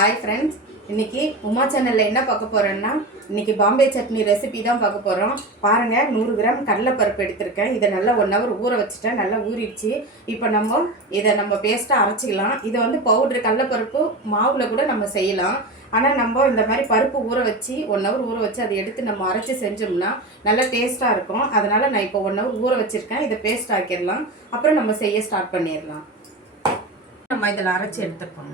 Hi friends இன்றைக்கி உமா சேனலில் என்ன பார்க்க போகிறோன்னா இன்றைக்கி பாம்பே சட்னி ரெசிபி தான் பார்க்க போகிறோம் பாருங்கள் நூறு கிராம் கடலைப்பருப்பு எடுத்திருக்கேன். இதை நல்லா ஒன் ஹவர் ஊற வச்சுட்டேன். நல்லா ஊறிடுச்சு. இப்போ நம்ம இதை நம்ம பேஸ்ட்டாக அரைச்சிக்கலாம். இதை வந்து பவுட்ரு கடலைப்பருப்பு மாவில் கூட நம்ம செய்யலாம். ஆனால் நம்ம இந்த மாதிரி பருப்பு ஊற வச்சு ஒன் ஹவர் ஊற வச்சு அதை எடுத்து நம்ம அரைச்சி செஞ்சோம்னா நல்லா டேஸ்ட்டாக இருக்கும். அதனால் நான் இப்போ ஒன் ஹவர் ஊற வச்சுருக்கேன். இதை பேஸ்ட் ஆக்கிடலாம். அப்புறம் நம்ம செய்ய ஸ்டார்ட் பண்ணிடலாம். நம்ம இதில் அரைச்சி எடுத்துப்போம்.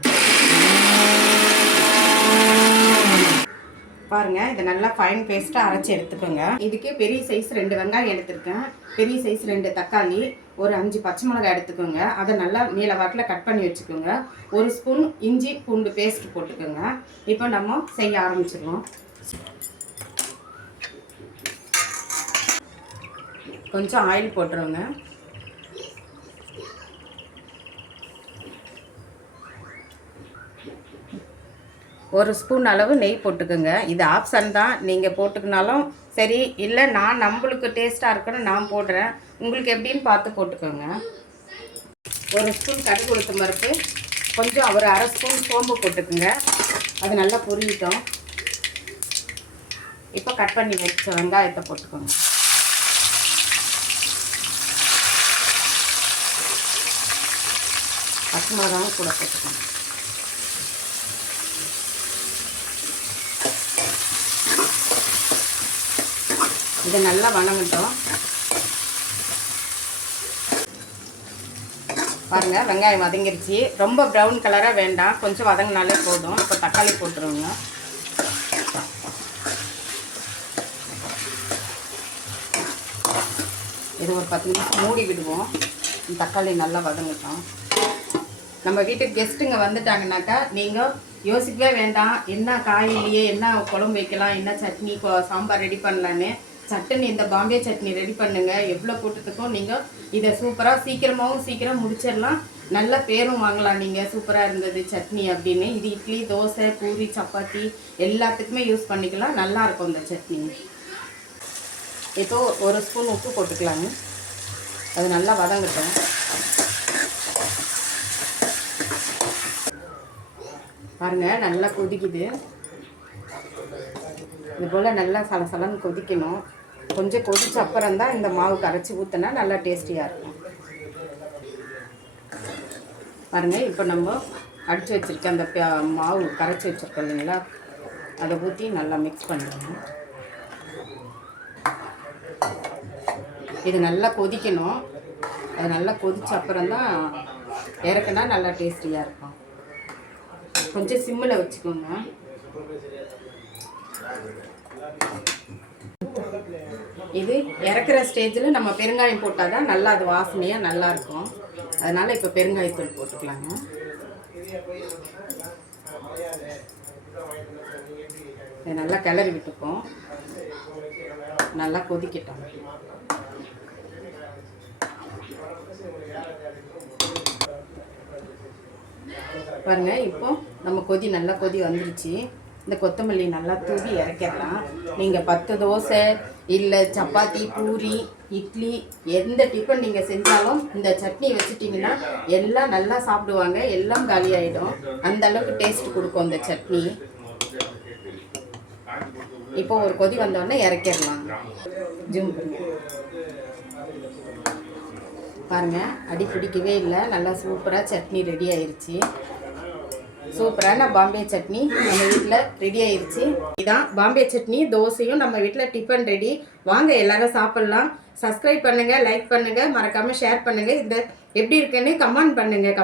பாருங்க இதை நல்லா ஃபைன் பேஸ்ட்டாக அரைச்சி எடுத்துக்கோங்க. இதுக்கு பெரிய சைஸ் ரெண்டு வெங்காயம் எடுத்திருக்கேன். பெரிய சைஸ் ரெண்டு தக்காளி ஒரு அஞ்சு பச்சை மிளகாய் எடுத்துக்கோங்க. அதை நல்லா நீல வாட்டில் கட் பண்ணி வச்சுக்கோங்க. ஒரு ஸ்பூன் இஞ்சி பூண்டு பேஸ்ட் போட்டுக்கோங்க. இப்போ நம்ம செய்ய ஆரம்பிச்சிடுவோம் கொஞ்சம் ஆயில் போட்டுருவோங்க ஒரு ஸ்பூன் அளவு நெய் போட்டுக்கோங்க. இது ஆப்ஷன் தான். நீங்கள் போட்டுக்கினாலும் சரி இல்லை நான் நம்மளுக்கு டேஸ்ட்டாக இருக்குன்னு நான் போடுறேன். உங்களுக்கு எப்படின்னு பார்த்து போட்டுக்கோங்க. ஒரு ஸ்பூன் கடுகு உளுத்த பருப்பு கொஞ்சம் ஒரு அரை ஸ்பூன் சோம்பு போட்டுக்கோங்க. அது நல்லா பொரியட்டும் இப்போ கட் பண்ணி வச்ச வெங்காயத்தை போட்டுக்கோங்க. பச்சை மிளகாவும் கூட போட்டுக்கோங்க. இதை நல்லா வணங்கட்டும். பாருங்கள் வெங்காயம் வதங்கிருச்சு. ரொம்ப ப்ரௌன் கலராக வேண்டாம். கொஞ்சம் வதங்கினாலே போதும். இப்போ தக்காளி போட்டுருவோங்க. இது ஒரு பத்து நிமிஷம் மூடி விடுவோம். தக்காளி நல்லா வதங்கட்டும். நம்ம வீட்டுக்கு கெஸ்ட்டுங்க வந்துட்டாங்கனாக்கா நீங்கள் யோசிக்கவே வேண்டாம். என்ன காய் இல்லையே என்ன குழம்பு வைக்கலாம் என்ன சட்னி சாம்பார் ரெடி பண்ணலான்னு. சட்னி இந்த பாம்பே சட்னி ரெடி பண்ணுங்க. எவ்வளோ கூட்டத்துக்கும் நீங்கள் இதை சூப்பராக சீக்கிரமாகவும் சீக்கிரம் முடிச்சிடலாம். நல்ல பேரும் வாங்கலாம் நீங்கள் சூப்பராக இருந்தது சட்னி அப்படின்னு. இது இட்லி தோசை பூரி சப்பாத்தி எல்லாத்துக்குமே யூஸ் பண்ணிக்கலாம். நல்லாயிருக்கும் இந்த சட்னி. இப்போ ஒரு ஸ்பூன் உப்பு போட்டுக்கலாங்க. அது நல்லா வதங்கட்டும். பாருங்கள் நல்லா கொதிக்குது. இது போல் நல்லா சலசலன்னு கொதிக்கணும். கொஞ்சம் கொதிச்ச அப்புறம் தான் இந்த மாவு கரைச்சி ஊற்றினா நல்லா டேஸ்டியாக இருக்கும். பாருங்கள் இப்போ நம்ம அடித்து வச்சுருக்க அந்த மாவு கரைச்சி வச்சுருக்கோம் இல்லைங்களா? அதை ஊற்றி நல்லா மிக்ஸ் பண்ணிடணும் இது நல்லா கொதிக்கணும். அது நல்லா கொதிச்ச அப்புறம் தான் இறக்குனா நல்லா டேஸ்டியாக இருக்கும். கொஞ்சம் சிம்மில் வச்சுக்கோங்க. இது இறக்குற ஸ்டேஜில் நம்ம பெருங்காயம் போட்டால் தான் நல்லா அது வாசனையாக நல்லாயிருக்கும் அதனால் இப்போ பெருங்காயத்தூள் போட்டுக்கலாங்க. இதை நல்லா கிளறி விட்டுப்போம். நல்லா கொதிக்கட்டும். பாருங்க இப்போ நம்ம கொதி நல்லா கொதி வந்துருச்சு. இந்த கொத்தமல்லி நல்லா தூவி இறக்கிடலாம். நீங்கள் பத்து தோசை இல்லை சப்பாத்தி பூரி இட்லி எந்த டிஃபன் நீங்கள் செஞ்சாலும் இந்த சட்னி வச்சுட்டிங்கன்னா எல்லாம் நல்லா சாப்பிடுவாங்க. எல்லாம் காலி ஆகிடும் அந்த அளவுக்கு டேஸ்ட் கொடுக்கும் இந்த சட்னி. இப்போ ஒரு கொதி வந்தோடனே இறக்கிடலாம். ஜூம். பாருங்கள் அடி பிடிக்கவே இல்லை. நல்லா சூப்பராக சட்னி ரெடி ஆயிடுச்சு சூப்பரான பாம்பே சட்னி நம்ம வீட்டில் ரெடி ஆயிடுச்சு இதான் பாம்பே சட்னி தோசையும் நம்ம வீட்டில் டிஃபன் ரெடி வாங்க எல்லாரும் சாப்பிட்லாம். சப்ஸ்கிரைப் பண்ணுங்கள் லைக் பண்ணுங்கள் மறக்காமல் ஷேர் பண்ணுங்கள் இந்த எப்படி இருக்குன்னு கமெண்ட் பண்ணுங்கள்